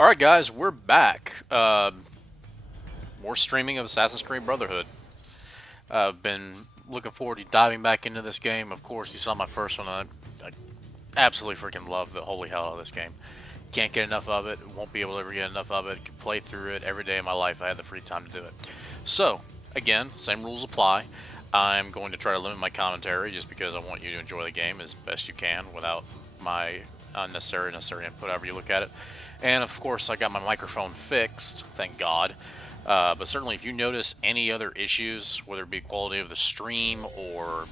Alright guys, we're back. More streaming of Assassin's Creed Brotherhood. I've been looking forward to diving back into this game. Of course, you saw my first one. I absolutely freaking love the holy hell out of this game. Can't get enough of it. Won't be able to ever get enough of it. Can play through it every day of my life if I had the free time to do it. So, again, same rules apply. I'm going to try to limit my commentary just because I want you to enjoy the game as best you can without my unnecessary input, however you look at it. And of course, I got my microphone fixed, thank God. But certainly, if you notice any other issues, whether it be quality of the stream or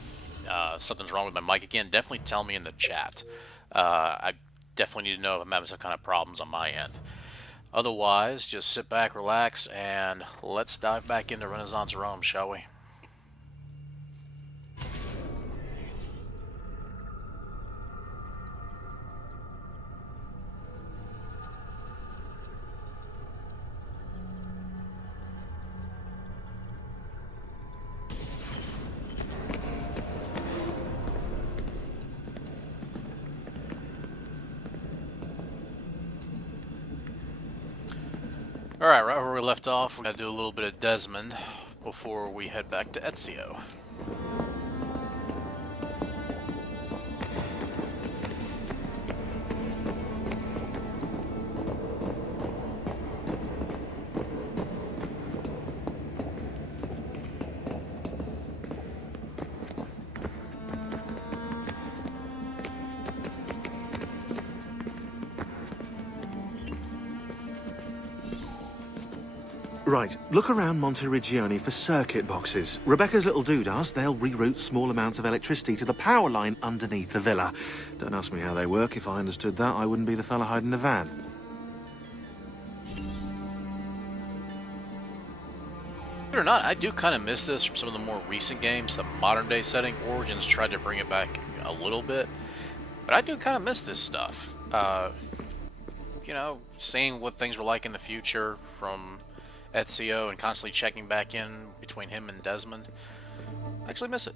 something's wrong with my mic again, definitely tell me in the chat. I definitely need to know if I'm having some kind of problems on my end. Otherwise, just sit back, relax, and let's dive back into Renaissance Rome, shall we? Alright, right where we left off, we're going to do a little bit of Desmond before we head back to Ezio. Right, look around Monteriggioni for circuit boxes. Rebecca's little doodahs, they'll reroute small amounts of electricity to the power line underneath the villa. Don't ask me how they work. If I understood that, I wouldn't be the fella hiding the van. Believe it or not, I do kind of miss this from some of the more recent games. The modern day setting, Origins tried to bring it back a little bit, but I do kind of miss this stuff. You know, seeing what things were like in the future from Ezio and constantly checking back in between him and Desmond. I actually miss it.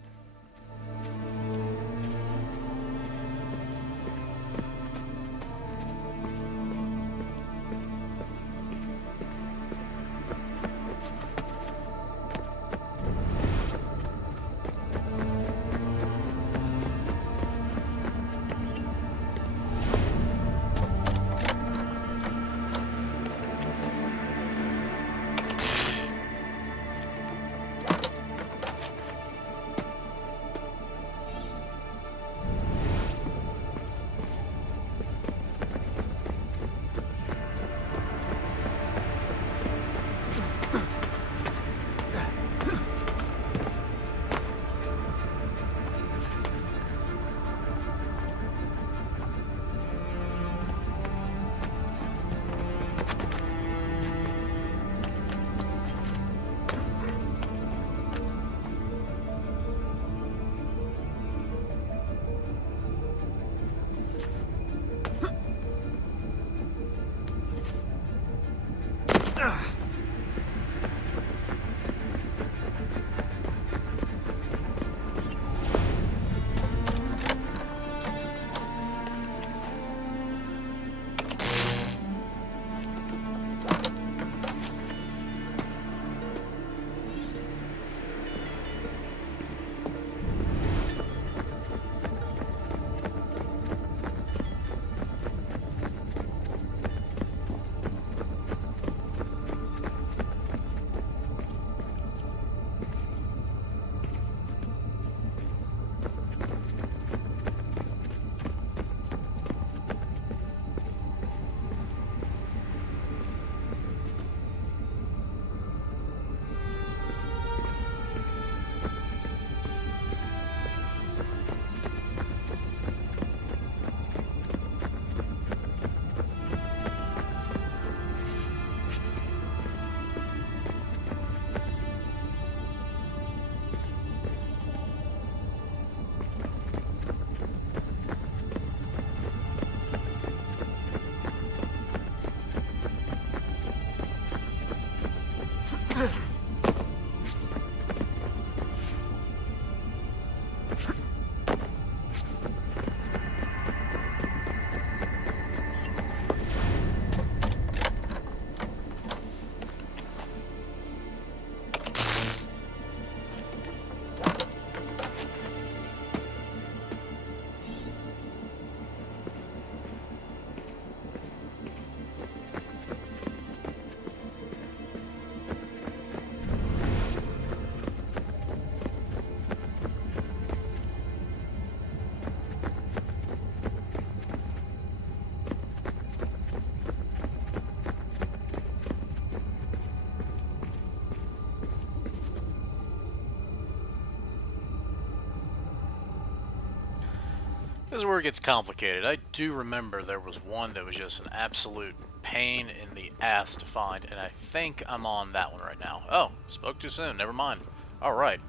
is where it gets complicated. I do remember there was one that was just an absolute pain in the ass to find, and I think I'm on that one right now. Oh, spoke too soon. Never mind. Alright.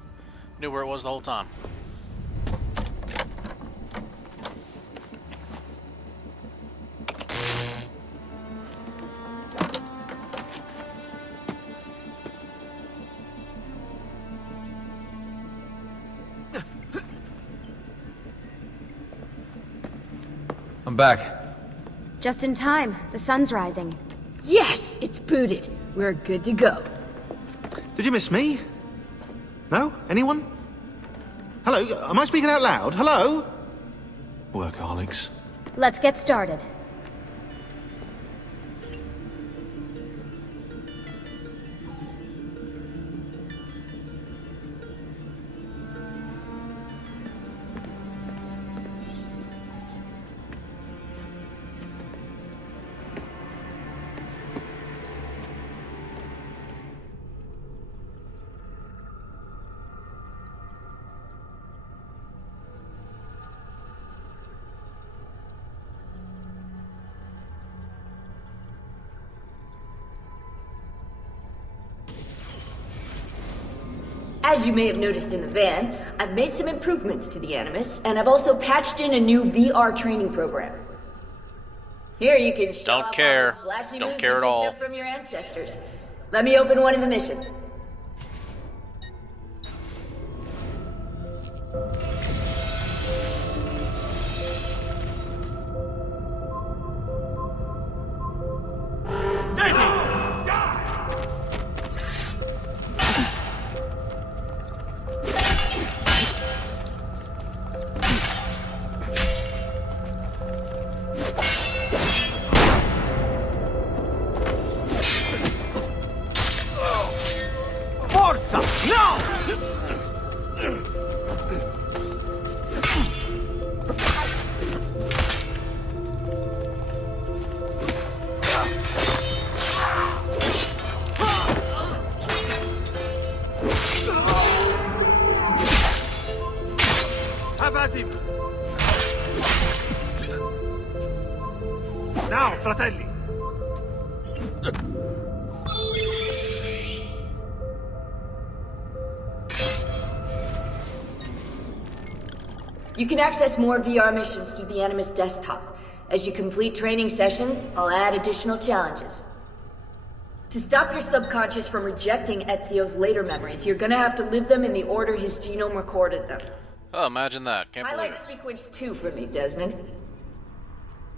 Knew where it was the whole time. I'm back. Just in time. The sun's rising. Yes, it's booted. We're good to go. Did you miss me? No? Anyone? Hello? Am I speaking out loud? Hello? Workaholics. Let's get started. As you may have noticed in the van, I've made some improvements to the Animus, and I've also patched in a new VR training program. Here you can show Don't off care. all those flashy Don't moves care you at picked all. up from your ancestors. Let me open one of the missions. Forza! No! Have at him! Now, fratelli! You can access more VR missions through the Animus desktop. As you complete training sessions, I'll add additional challenges. To stop your subconscious from rejecting Ezio's later memories, you're gonna have to live them in the order his genome recorded them. Oh, imagine that. Can't believe Highlight it. sequence 2 for me, Desmond.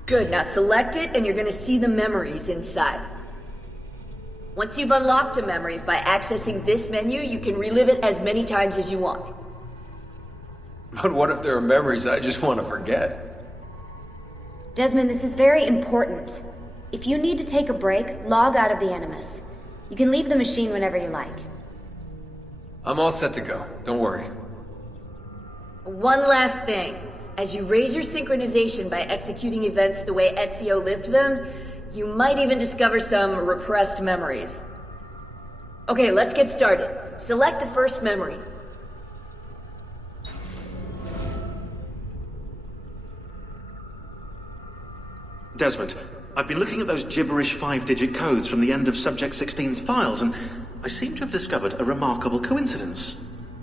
Good, now select it and you're gonna see the memories inside. Once you've unlocked a memory, by accessing this menu, you can relive it as many times as you want. But what if there are memories I just want to forget? Desmond, this is very important. If you need to take a break, log out of the Animus. You can leave the machine whenever you like. I'm all set to go. Don't worry. One last thing. As you raise your synchronization by executing events the way Ezio lived them, you might even discover some repressed memories. Okay, let's get started. Select the first memory. Desmond, I've been looking at those gibberish 5-digit codes from the end of Subject 16's files, and I seem to have discovered a remarkable coincidence.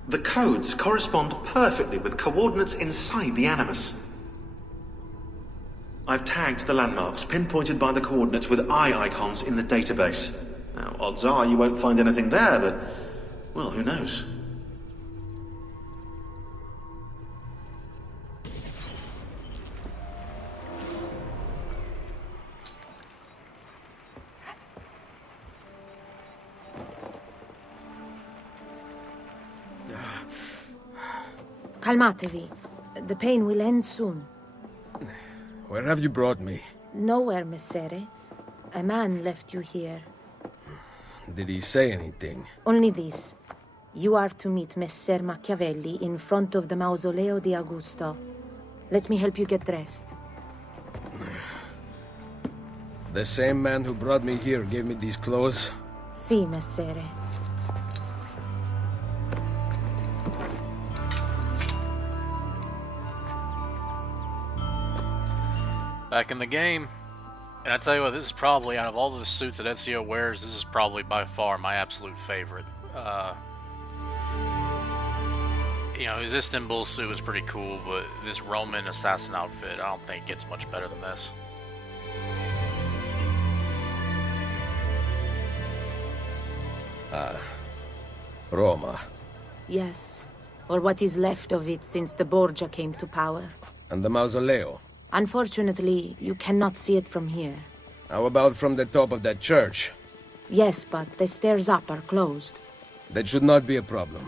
The codes correspond perfectly with coordinates inside the Animus. I've tagged the landmarks, pinpointed by the coordinates with eye icons in the database. Now, odds are you won't find anything there, but, well, who knows? Calmatevi. The pain will end soon. Where have you brought me? Nowhere, Messere. A man left you here. Did he say anything? Only this. You are to meet Messer Machiavelli in front of the Mausoleo di Augusto. Let me help you get dressed. The same man who brought me here gave me these clothes? Si, Messere. Back in the game. And I tell you what, this is probably, out of all the suits that Ezio wears, this is probably by far my absolute favorite. You know, his Istanbul suit was pretty cool, but this Roman assassin outfit, I don't think gets much better than this. Roma. Yes, or what is left of it since the Borgia came to power. And the Mausoleo. Unfortunately, you cannot see it from here. How about from the top of that church? Yes, but the stairs up are closed. That should not be a problem.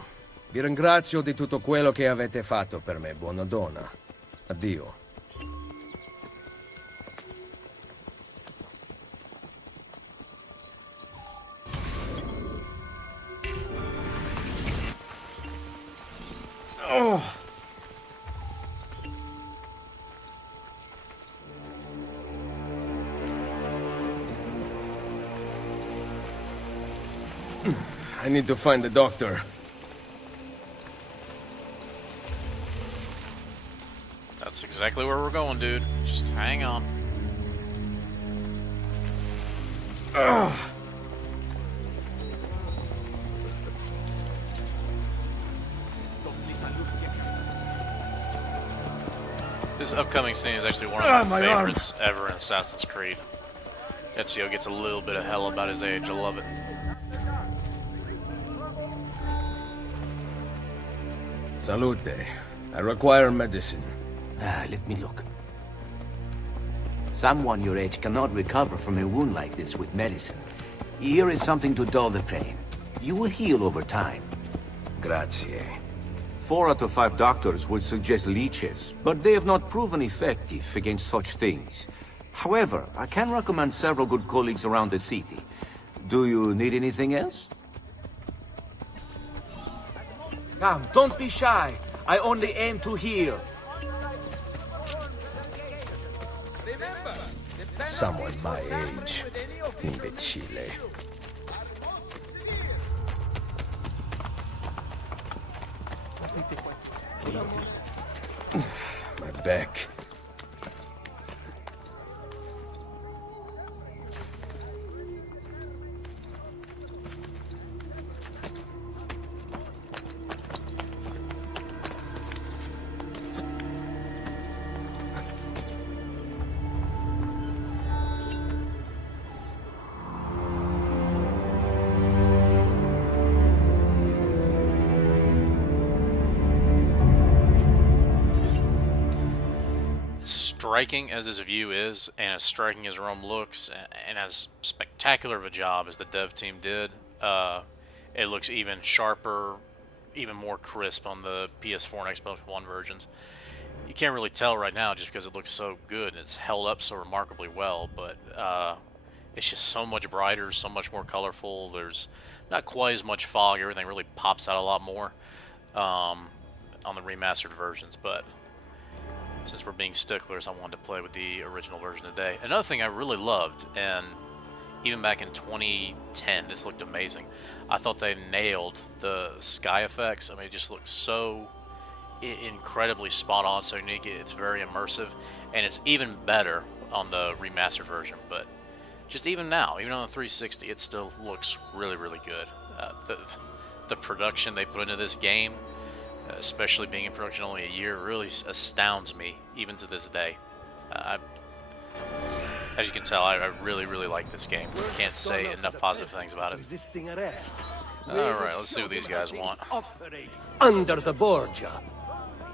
Vi ringrazio di tutto quello che avete fatto per me, buona donna. Addio. I need to find the doctor. That's exactly where we're going, dude. Just hang on. This upcoming scene is actually one of my favorites ever in Assassin's Creed. Ezio gets a little bit of hell about his age. I love it. Salute. I require medicine. Let me look. Someone your age cannot recover from a wound like this with medicine. Here is something to dull the pain. You will heal over time. Grazie. 4 out of 5 doctors would suggest leeches, but they have not proven effective against such things. However, I can recommend several good colleagues around the city. Do you need anything else? Come, don't be shy. I only aim to heal. Someone my age. Imbecile. My back. Striking as this view is, and as striking as Rome looks, and as spectacular of a job as the dev team did, it looks even sharper, even more crisp on the PS4 and Xbox One versions. You can't really tell right now just because it looks so good and it's held up so remarkably well, but it's just so much brighter, so much more colorful. There's not quite as much fog. Everything really pops out a lot more on the remastered versions, but since we're being sticklers, I wanted to play with the original version today. Another thing I really loved, and even back in 2010, this looked amazing. I thought they nailed the sky effects. I mean, it just looks so incredibly spot on, so unique. It's very immersive, and it's even better on the remastered version. But just even now, even on the 360, it still looks really, really good. The production they put into this game, especially being in production only a year, really astounds me even to this day. As you can tell, I really, really like this game. Can't say enough positive things about it. Alright, let's see what these guys want. Under the Borgia.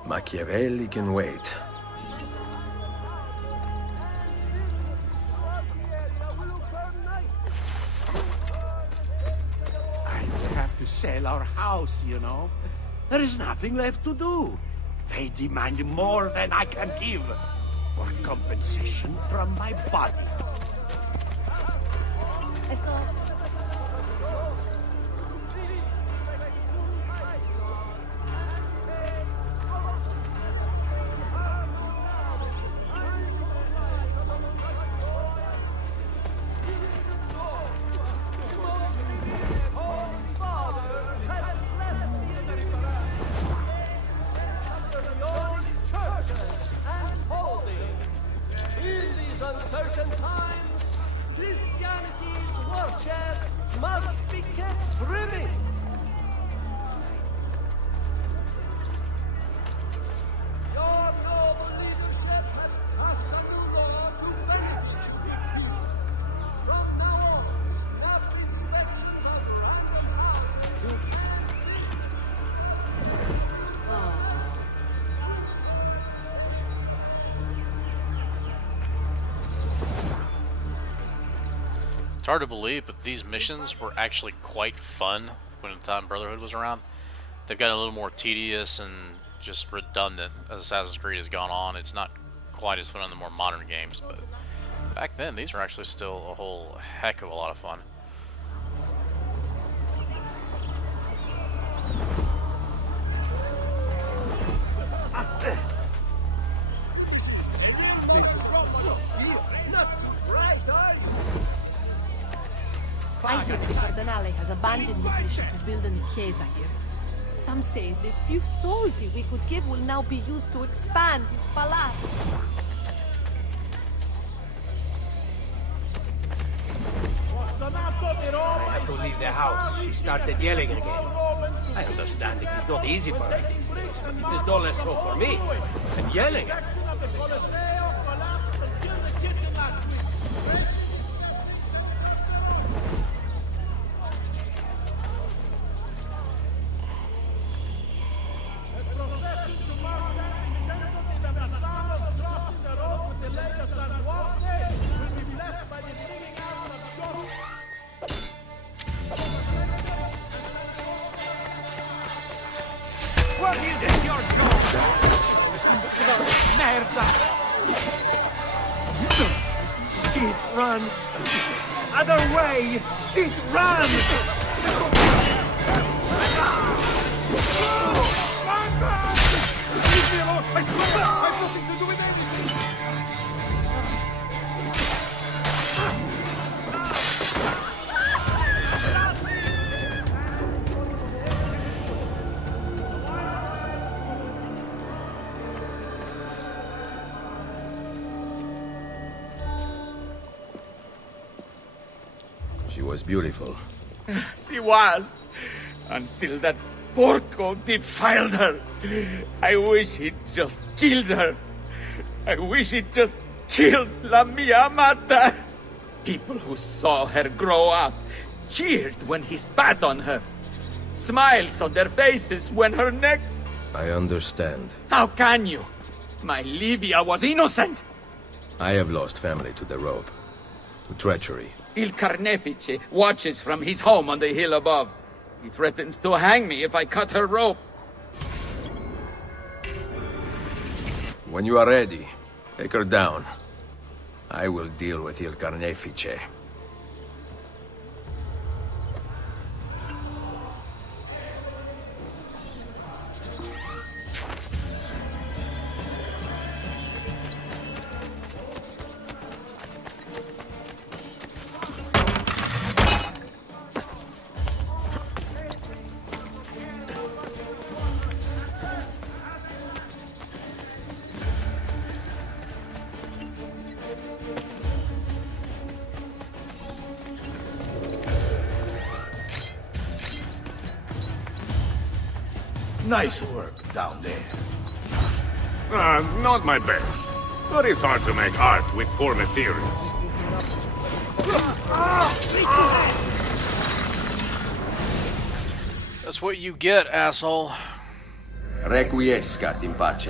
Machiavelli can wait. I have to sell our house, you know. There is nothing left to do. They demand more than I can give. For compensation from my body. must be kept brimming. Your noble leadership has passed a new law to benefit. From now on, snap inspections are random acts. It's hard to believe, but these missions were actually quite fun when the time Brotherhood was around. They've gotten a little more tedious and just redundant as Assassin's Creed has gone on. It's not quite as fun in the more modern games, but back then these were actually still a whole heck of a lot of fun. I think the Cardinale has abandoned his mission to build a chiesa here. Some say the few soldi we could give will now be used to expand his palace. I had to leave the house. She started yelling again. I understand it is not easy for her these days, but it is no less so for me. And yelling. Shit, run! Other way! Shit, run! Leave me alone! I swear I've nothing to do with anything! She was beautiful. She was, until that porco defiled her. I wish he'd just killed her. I wish he'd just killed La Mia Amata. People who saw her grow up cheered when he spat on her. Smiles on their faces when her neck... I understand. How can you? My Livia was innocent. I have lost family to the rope, to treachery. Il Carnefice watches from his home on the hill above. He threatens to hang me if I cut her rope. When you are ready, take her down. I will deal with Il Carnefice. Nice work down there. Not my best. But it's hard to make art with poor materials. That's what you get, asshole. Requiescat in pace.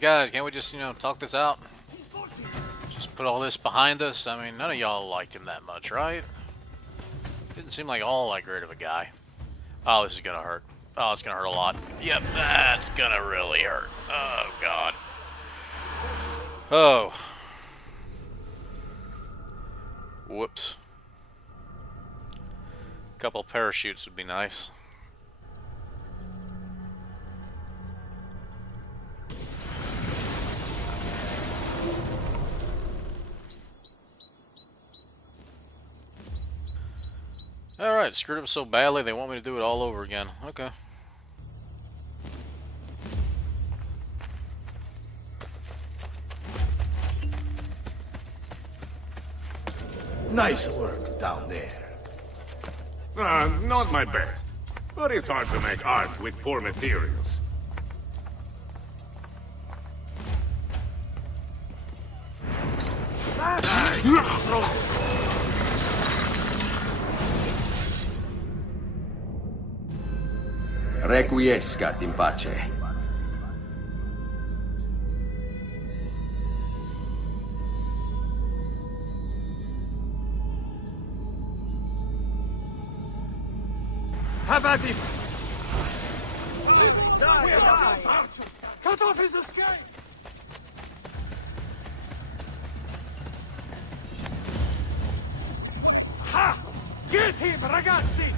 Guys, can't we just, talk this out? Just put all this behind us? I mean, none of y'all liked him that much, right? Didn't seem like all that great of a guy. Oh, this is gonna hurt. Oh, it's gonna hurt a lot. Yep, that's gonna really hurt. Oh, God. Oh. Whoops. A couple parachutes would be nice. Alright, screwed up so badly they want me to do it all over again. Okay. Nice work down there. Not my best. But it's hard to make art with poor materials. Requiescat in pace. Have at him! Die! Cut off his escape! Ha! Get him, ragazzi!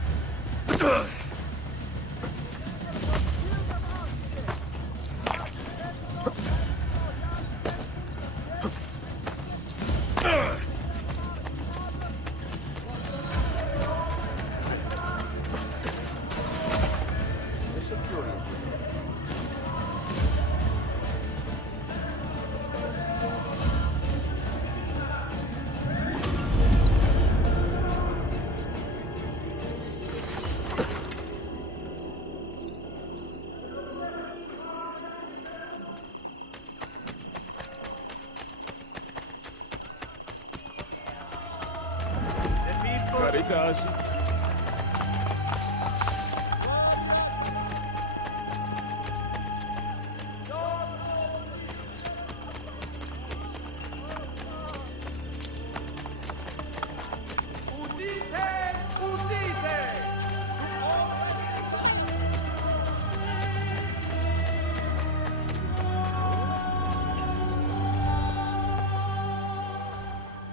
Caritas.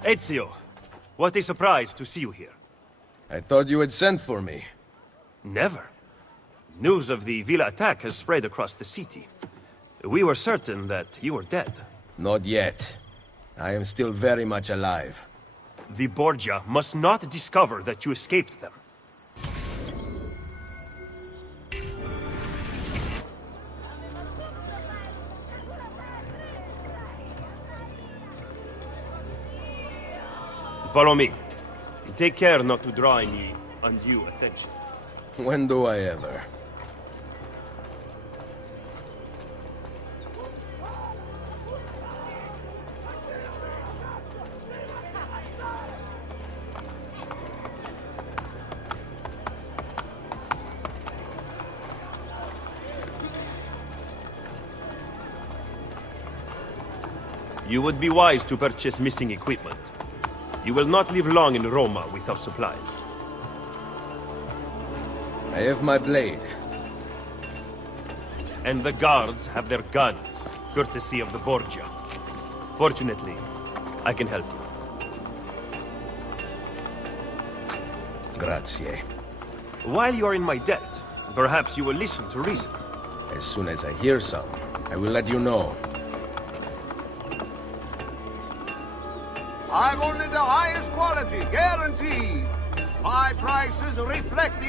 Ezio, what a surprise to see you here. I thought you had sent for me. Never. News of the Villa attack has spread across the city. We were certain that you were dead. Not yet. I am still very much alive. The Borgia must not discover that you escaped them. Follow me. Take care not to draw any undue attention. When do I ever? You would be wise to purchase missing equipment. You will not live long in Roma without supplies. I have my blade. And the guards have their guns, courtesy of the Borgia. Fortunately, I can help you. Grazie. While you are in my debt, perhaps you will listen to reason. As soon as I hear some, I will let you know. I've only the highest quality, guaranteed. My prices reflect the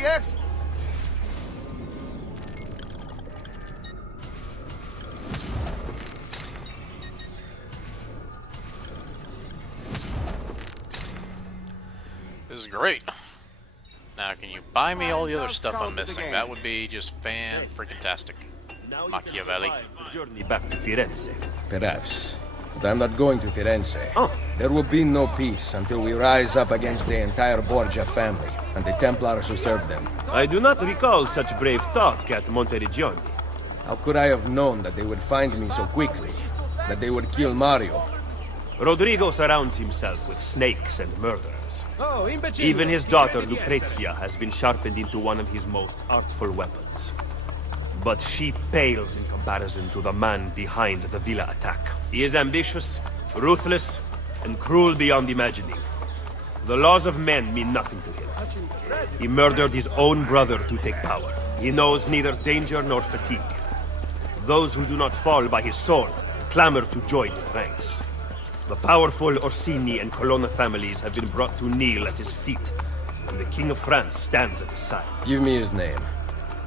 This is great. Now, can you buy me all the other stuff I'm missing? That would be just fan-freaking-tastic. Machiavelli. Journey back to Firenze. Perhaps. But I'm not going to Firenze. Oh. There will be no peace until we rise up against the entire Borgia family and the Templars who serve them. I do not recall such brave talk at Monteriggioni. How could I have known that they would find me so quickly? That they would kill Mario? Rodrigo surrounds himself with snakes and murderers. Oh, imbecile! Even his daughter Lucrezia has been sharpened into one of his most artful weapons. But she pales in comparison to the man behind the Villa attack. He is ambitious, ruthless, and cruel beyond imagining. The laws of men mean nothing to him. He murdered his own brother to take power. He knows neither danger nor fatigue. Those who do not fall by his sword clamor to join his ranks. The powerful Orsini and Colonna families have been brought to kneel at his feet, and the King of France stands at his side. Give me his name.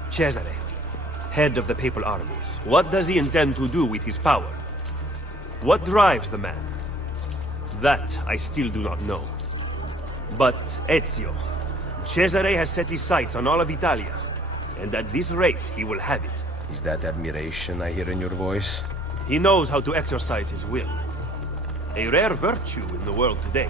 Cesare, head of the papal armies. What does he intend to do with his power? What drives the man? That I still do not know. But Ezio, Cesare has set his sights on all of Italia, and at this rate he will have it. Is that admiration I hear in your voice? He knows how to exercise his will. A rare virtue in the world today.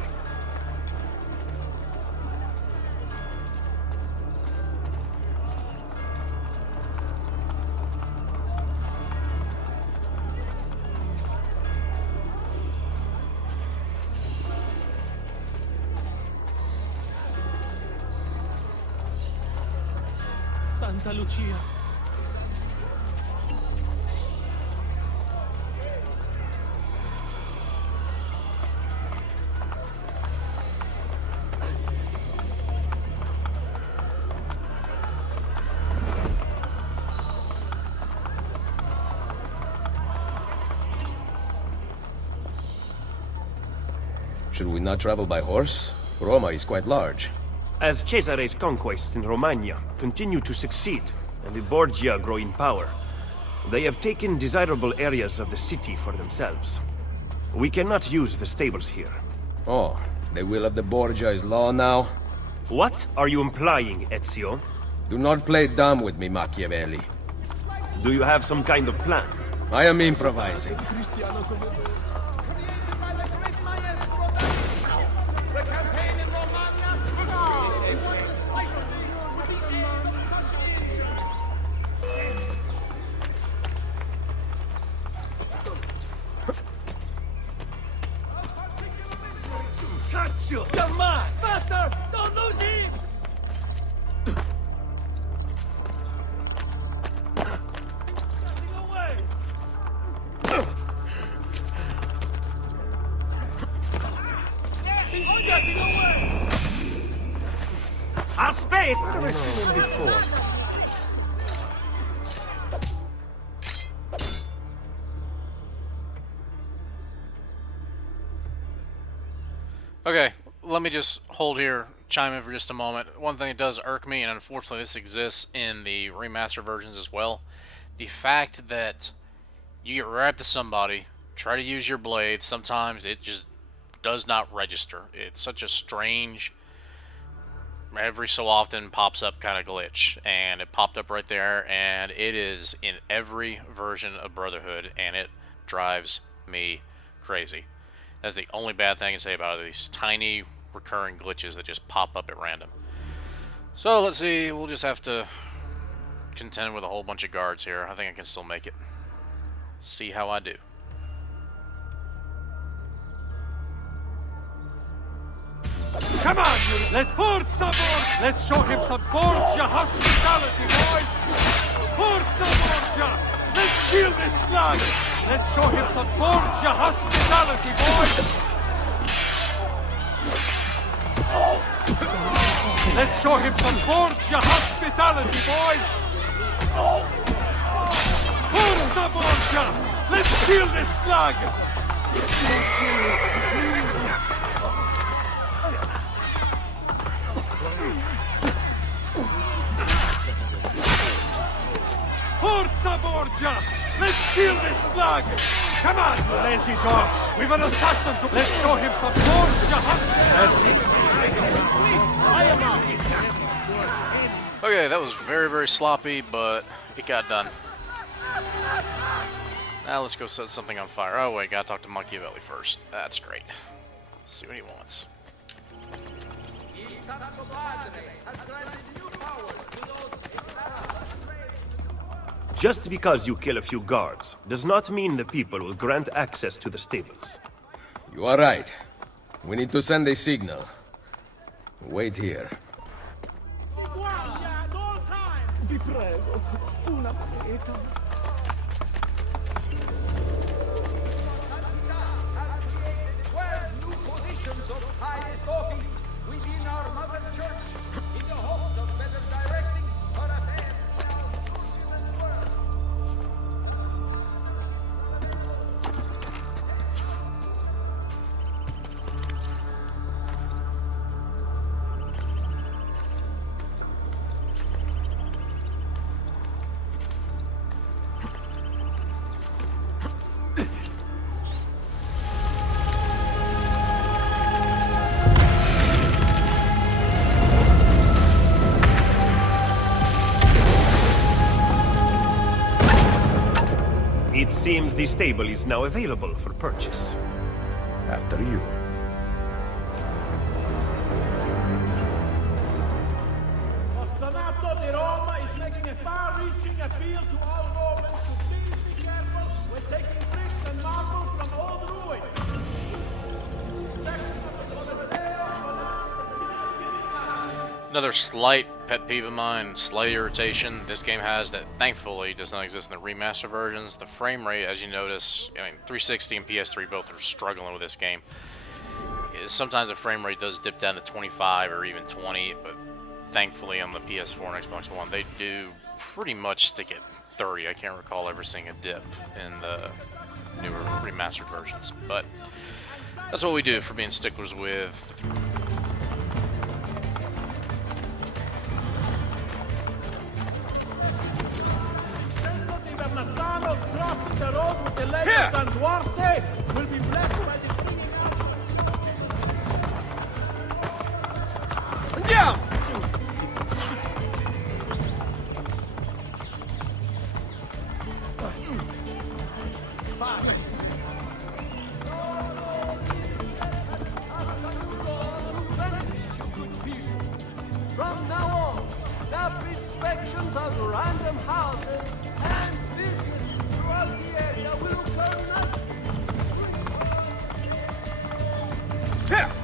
Santa Lucia. Should we not travel by horse? Roma is quite large. As Cesare's conquests in Romagna continue to succeed, and the Borgia grow in power, they have taken desirable areas of the city for themselves. We cannot use the stables here. Oh, the will of the Borgia is law now? What are you implying, Ezio? Do not play dumb with me, Machiavelli. Do you have some kind of plan? I am improvising. Caccio! Come on! Faster! Don't lose him! He's getting away! Aspetta! I've never seen him before. Okay, let me just hold here, chime in for just a moment. One thing that does irk me, and unfortunately this exists in the remaster versions as well, the fact that you get right up to somebody, try to use your blade, sometimes it just does not register. It's such a strange, every so often pops up kind of glitch, and it popped up right there, and it is in every version of Brotherhood, and it drives me crazy. That's the only bad thing to say about it, these tiny recurring glitches that just pop up at random. So let's see, we'll just have to contend with a whole bunch of guards here. I think I can still make it. See how I do. Come on, you! Let's show him some Borgia hospitality, boys! Forza Borgia! Let's kill this slug! Let's show him some Borgia hospitality, boys! Let's show him some Borgia hospitality, boys! Forza Borgia! Let's kill this slug! Forza Borgia! Let's kill this slug! Come on, you lazy dogs! We've an assassin to... Let's show him some Borgia hospitality! I am out! Okay, that was very, very sloppy, but it got done. Now let's go set something on fire. Oh wait, gotta talk to Machiavelli first. That's great. Let's see what he wants. Just because you kill a few guards does not mean the people will grant access to the stables. You are right. We need to send a signal. Wait here. Vi prego, una moneta. Positions of highest office within our mother church in the hopes of better directing our affairs in our fortunate world. It seems the stable is now available for purchase. After you. The Senato di Roma is making a far-reaching appeal to all Romans to please be careful when taking bricks and marble from old ruins. Another slight pet peeve of mine, slight irritation this game has that thankfully does not exist in the remaster versions. The frame rate, as you notice, I mean 360 and PS3 both are struggling with this game. Sometimes the frame rate does dip down to 25 or even 20, but thankfully on the PS4 and Xbox One they do pretty much stick at 30. I can't recall ever seeing a dip in the newer remastered versions, but that's what we do for being sticklers with crossing the road with the Lady San Duarte will be blessed by the cleaning out. Andiamo! From now on, staff inspections of random houses and business throughout the area will occur naturally.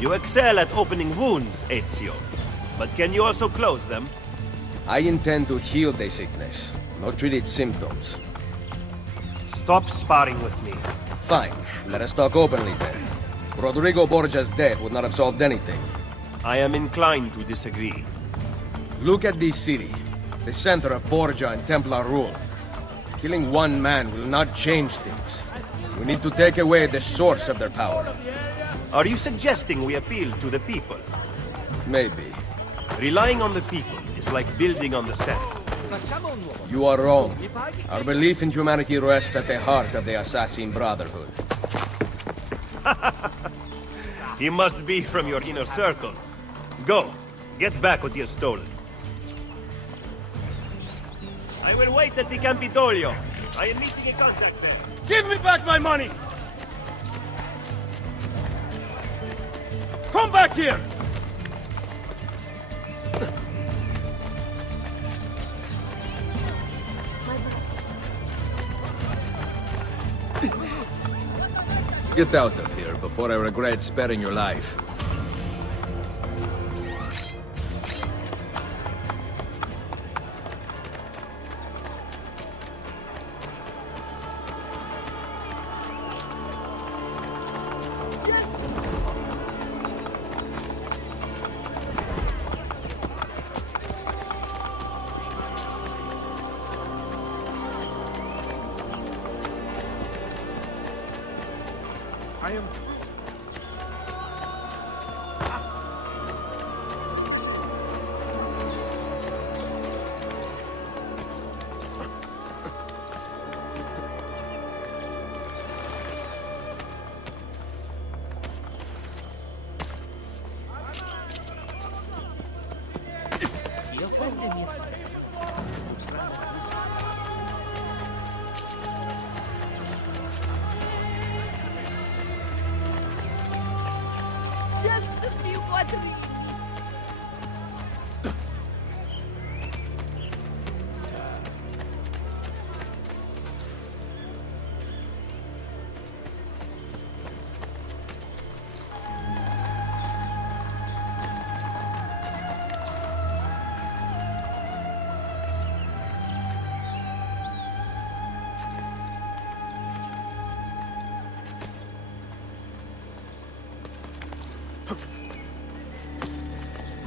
You excel at opening wounds, Ezio. But can you also close them? I intend to heal the sickness, not treat its symptoms. Stop sparring with me. Fine. Let us talk openly then. Rodrigo Borgia's death would not have solved anything. I am inclined to disagree. Look at this city. The center of Borgia and Templar rule. Killing one man will not change things. We need to take away the source of their power. Are you suggesting we appeal to the people? Maybe. Relying on the people is like building on the sand. You are wrong. Our belief in humanity rests at the heart of the Assassin Brotherhood. He must be from your inner circle. Go, get back what he has stolen. I will wait at the Campidoglio. I am meeting a contact there. Give me back my money! Come back here! Get out of here before I regret sparing your life. I am Just a few quadrilles.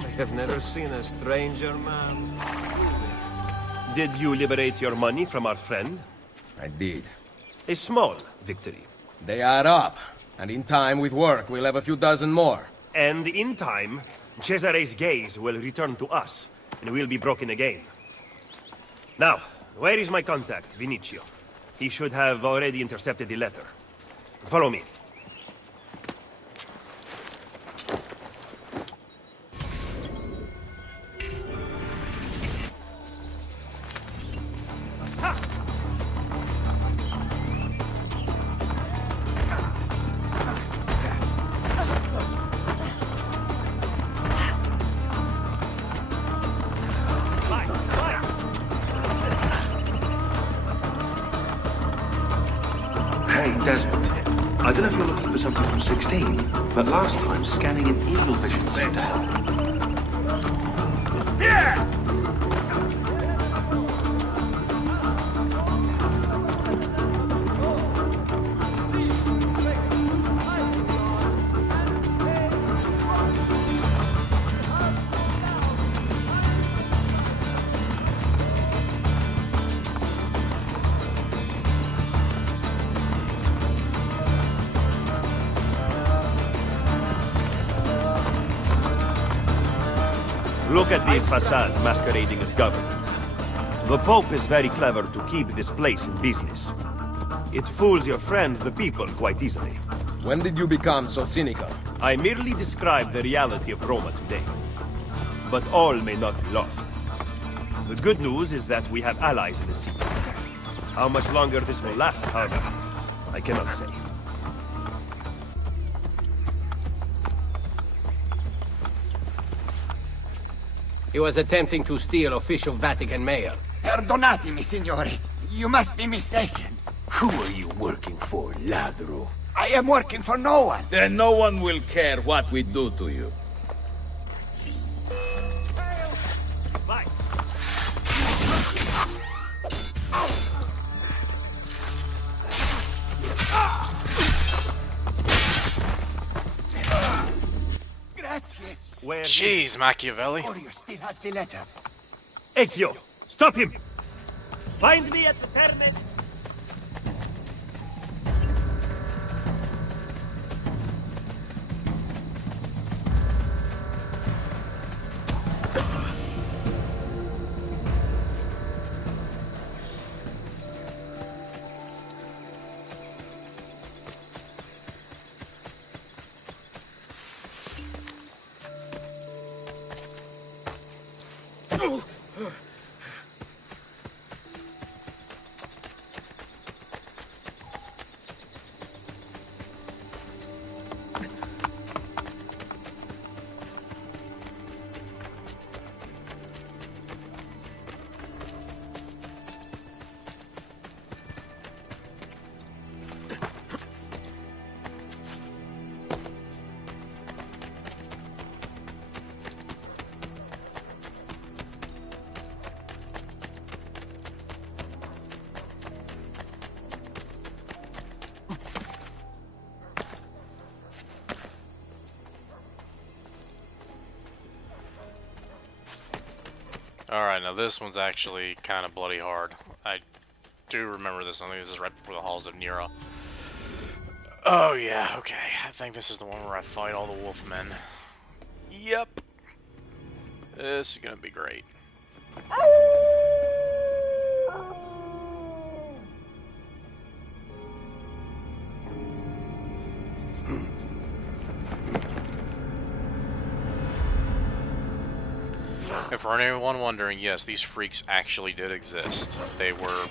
I have never seen a stranger man. Did you liberate your money from our friend? I did. A small victory. They add up, and in time, with work, we'll have a few dozen more. And in time, Cesare's gaze will return to us, and we'll be broken again. Now, where is my contact, Vinicio? He should have already intercepted the letter. Follow me. Hey, Desmond. I don't know if you're looking for something from 16, but last time scanning in eagle vision seemed to help. Look at these facades masquerading as government. The Pope is very clever to keep this place in business. It fools your friend, the people, quite easily. When did you become so cynical? I merely describe the reality of Roma today. But all may not be lost. The good news is that we have allies in the city. How much longer this will last, however, I cannot say. He was attempting to steal official Vatican mail. Perdonatemi, signore. You must be mistaken. Who are you working for, ladro? I am working for no one. Then no one will care what we do to you. Bye. Grazie. Where Jeez, Machiavelli. Orio still has the letter. Ezio, stop him! Find me at the Ternes! Alright, now this one's actually kind of bloody hard. I do remember this. I think this is right before the Halls of Nero. Oh yeah, okay. I think this is the one where I fight all the wolfmen. Yep. This is gonna be great. And for anyone wondering, yes, these freaks actually did exist. They were...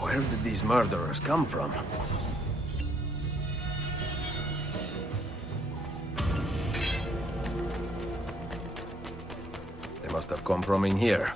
Where did these murderers come from? They must have come from in here.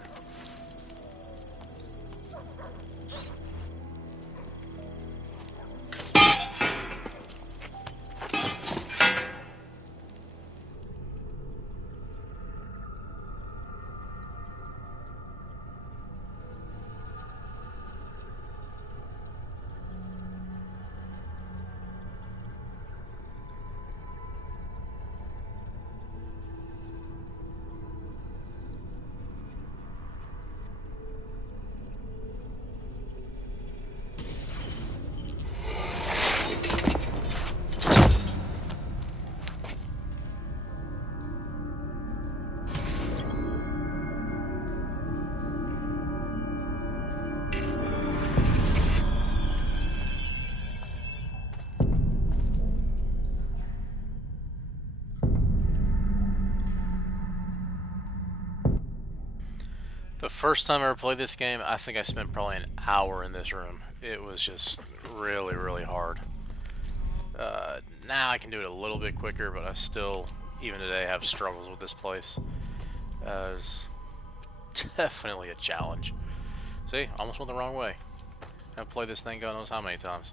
first time I ever played this game, I think I spent probably an hour in this room. It was just really, really hard. Now I can do it a little bit quicker, but I still, even today, have struggles with this place. It's definitely a challenge. See, almost went the wrong way. I've played this thing God knows how many times.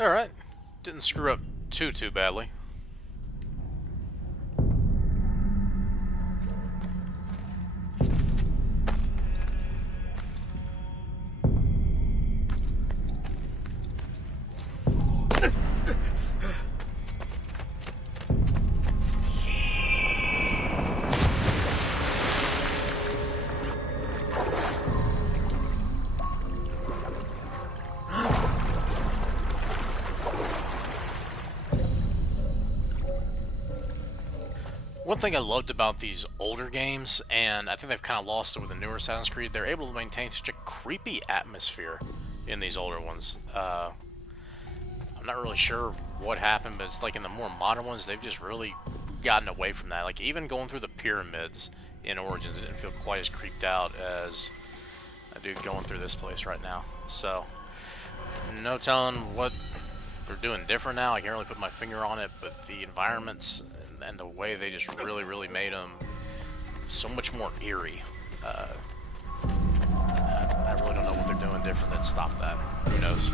Alright, didn't screw up too badly. One thing I loved about these older games, and I think they've kind of lost it with the newer Assassin's Creed, they're able to maintain such a creepy atmosphere in these older ones. I'm not really sure what happened, but it's like in the more modern ones, they've just really gotten away from that. Like even going through the pyramids in Origins, it didn't feel quite as creeped out as I do going through this place right now. So, no telling what they're doing different now. I can't really put my finger on it, but the environments and the way they just really made them so much more eerie. I really don't know what they're doing different than stop that. Who knows?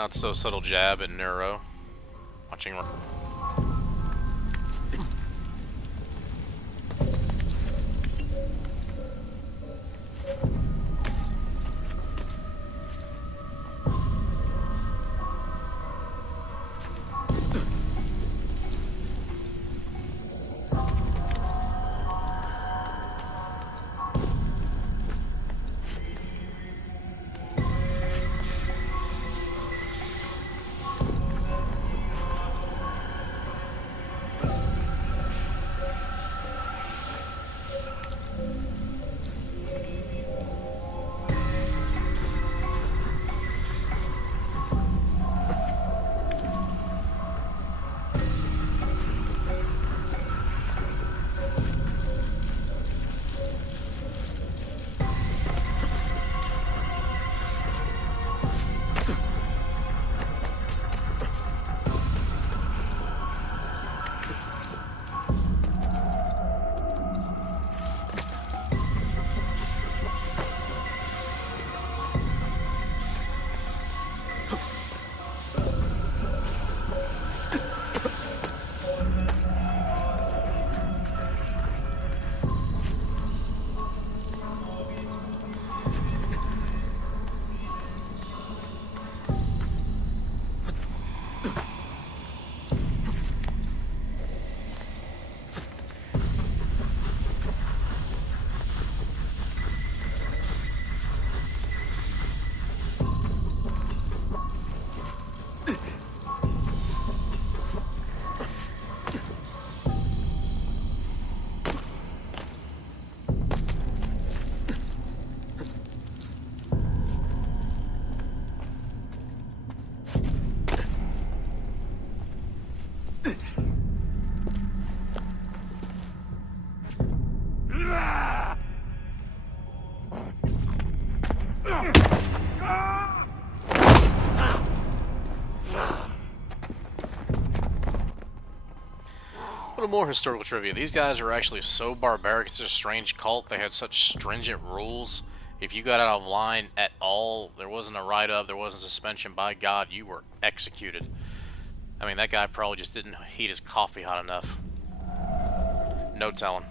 not so subtle jab at Neuro. Watching. A little more historical trivia. These guys are actually so barbaric. It's a strange cult. They had such stringent rules. If you got out of line at all, there wasn't a write-up, there wasn't suspension. By God, you were executed. I mean, that guy probably just didn't heat his coffee hot enough. No telling.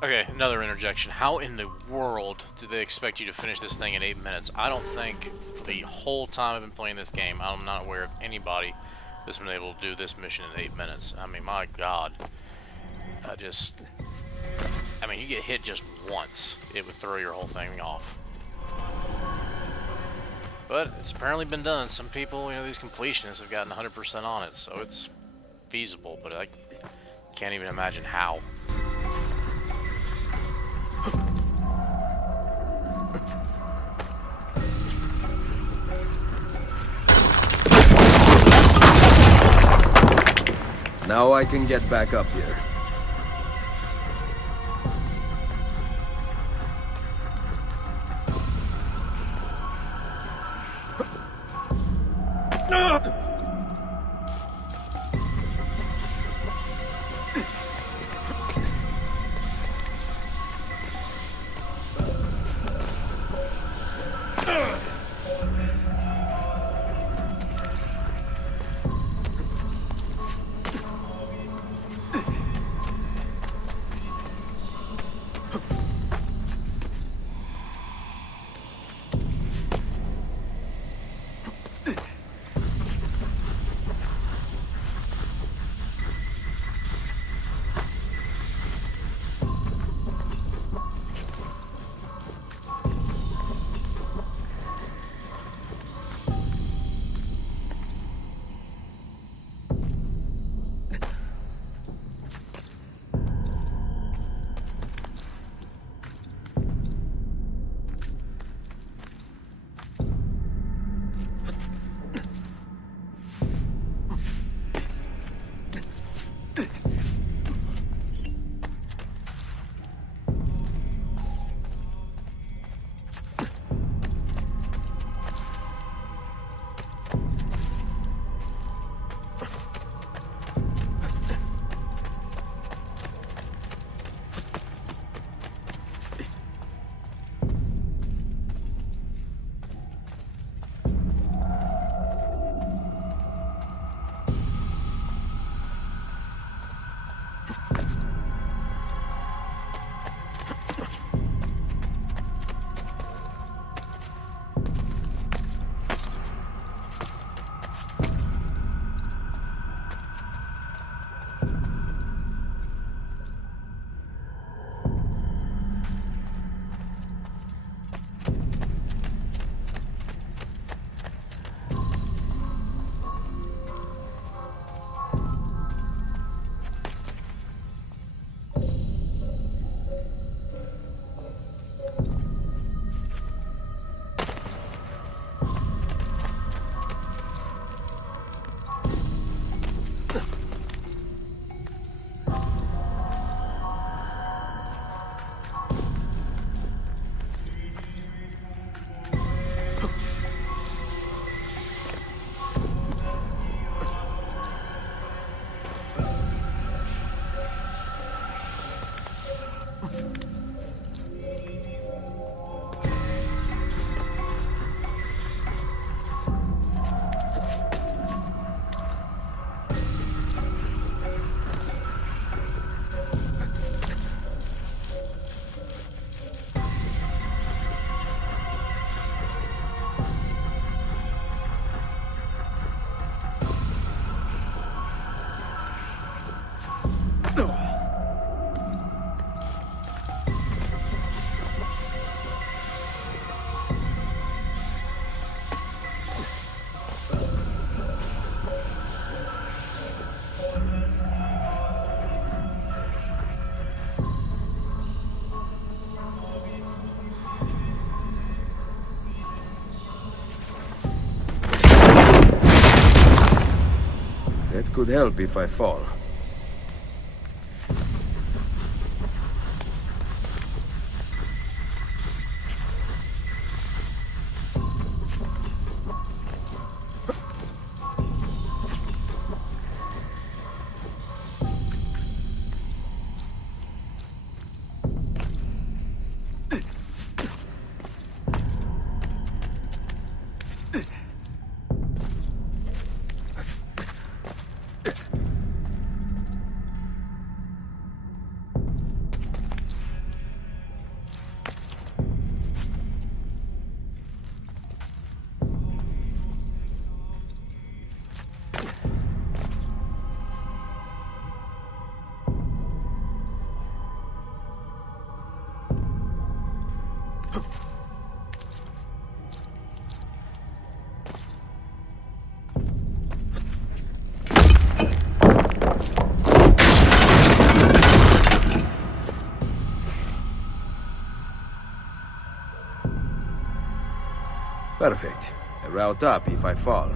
Okay, another interjection. How in the world do they expect you to finish this thing in 8 minutes? I don't think for the whole time I've been playing this game, I'm not aware of anybody that's been able to do this mission in 8 minutes. I mean, my God. I mean, you get hit just once, it would throw your whole thing off. But it's apparently been done. Some people, you know, these completionists have gotten 100% on it, so it's feasible, but I can't even imagine how. Now I can get back up here. could help if I fall. Perfect. A route up if I fall.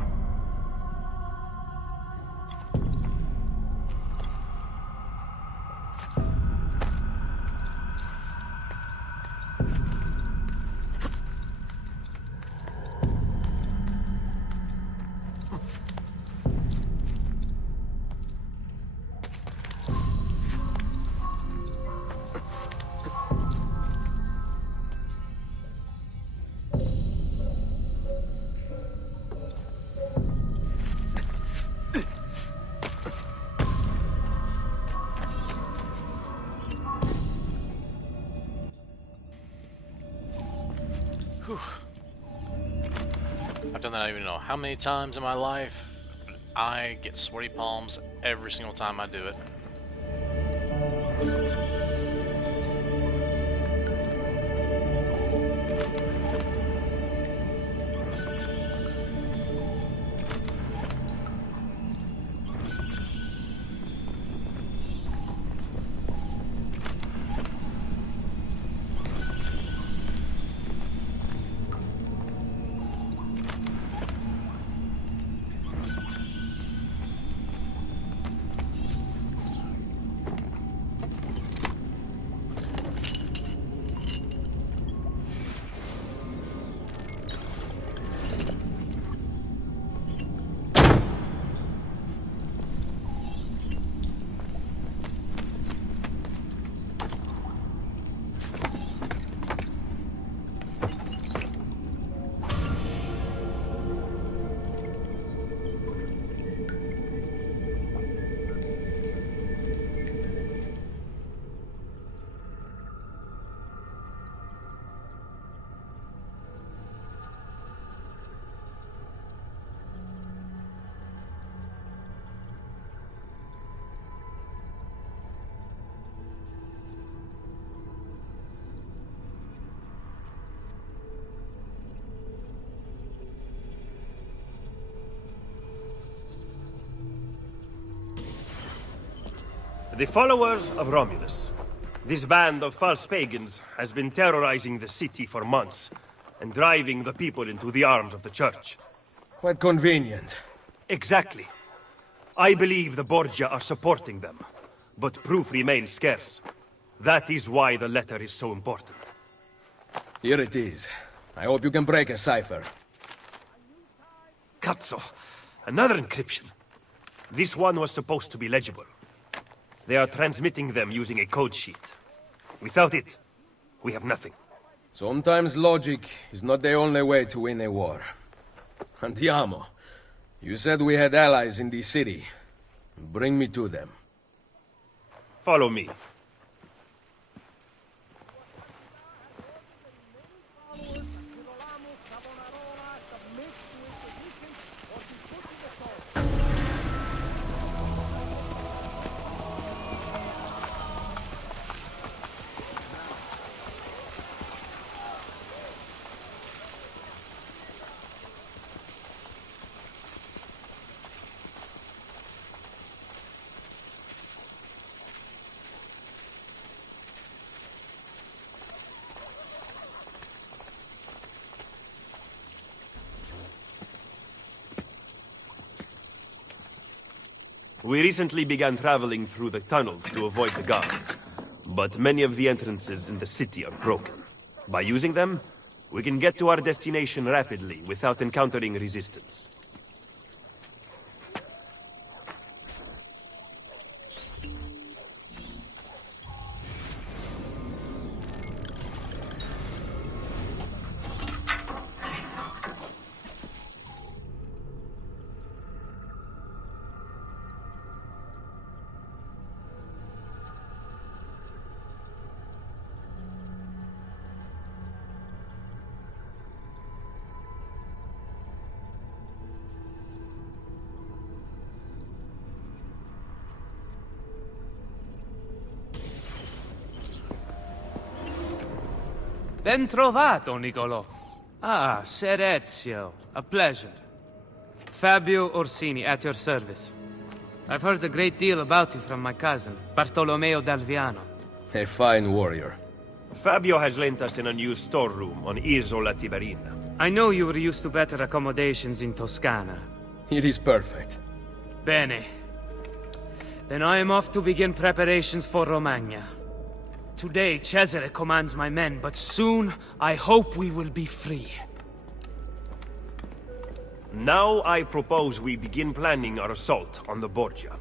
I've done that I don't even know how many times in my life, but I get sweaty palms every single time I do it. The followers of Romulus. This band of false pagans has been terrorizing the city for months and driving the people into the arms of the church. Quite convenient. Exactly. I believe the Borgia are supporting them, but proof remains scarce. That is why the letter is so important. Here it is. I hope you can break a cipher. Cazzo! Another encryption. This one was supposed to be legible. They are transmitting them using a code sheet. Without it, we have nothing. Sometimes logic is not the only way to win a war. Andiamo. You said we had allies in the city. Bring me to them. Follow me. We recently began traveling through the tunnels to avoid the guards. But many of the entrances in the city are broken. By using them, we can get to our destination rapidly without encountering resistance. Ben trovato, Nicolò. Ah, Ser Ezio. A pleasure. Fabio Orsini, at your service. I've heard a great deal about you from my cousin, Bartolomeo d'Alviano. A fine warrior. Fabio has lent us an unused storeroom on Isola Tiberina. I know you were used to better accommodations in Toscana. It is perfect. Bene. Then I am off to begin preparations for Romagna. Today, Cesare commands my men, but soon, I hope we will be free. Now I propose we begin planning our assault on the Borgia.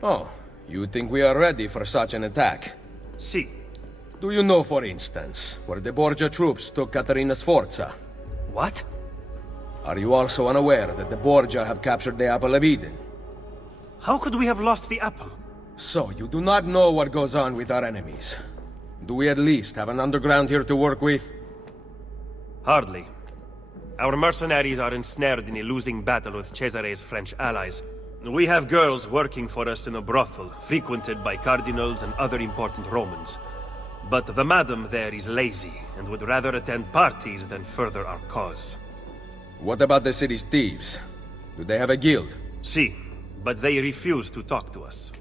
Oh, you think we are ready for such an attack? Si. Do you know, for instance, where the Borgia troops took Caterina Sforza? What? Are you also unaware that the Borgia have captured the Apple of Eden? How could we have lost the apple? So, you do not know what goes on with our enemies. Do we at least have an underground here to work with? Hardly. Our mercenaries are ensnared in a losing battle with Cesare's French allies. We have girls working for us in a brothel, frequented by cardinals and other important Romans. But the madam there is lazy, and would rather attend parties than further our cause. What about the city's thieves? Do they have a guild? Si, but they refuse to talk to us.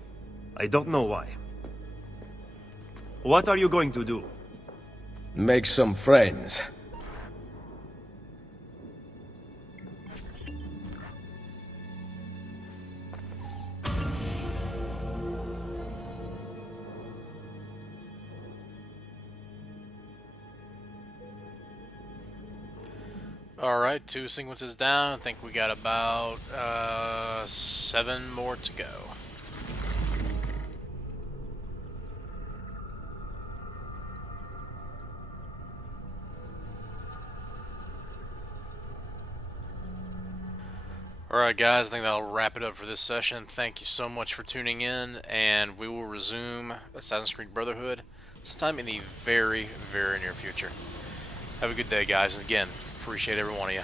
I don't know why. What are you going to do? Make some friends. Alright, 2 sequences down. I think we got about 7 more to go. Alright guys, I think that'll wrap it up for this session. Thank you so much for tuning in, and we will resume Assassin's Creed Brotherhood sometime in the very, very near future. Have a good day guys, and again, appreciate every one of you.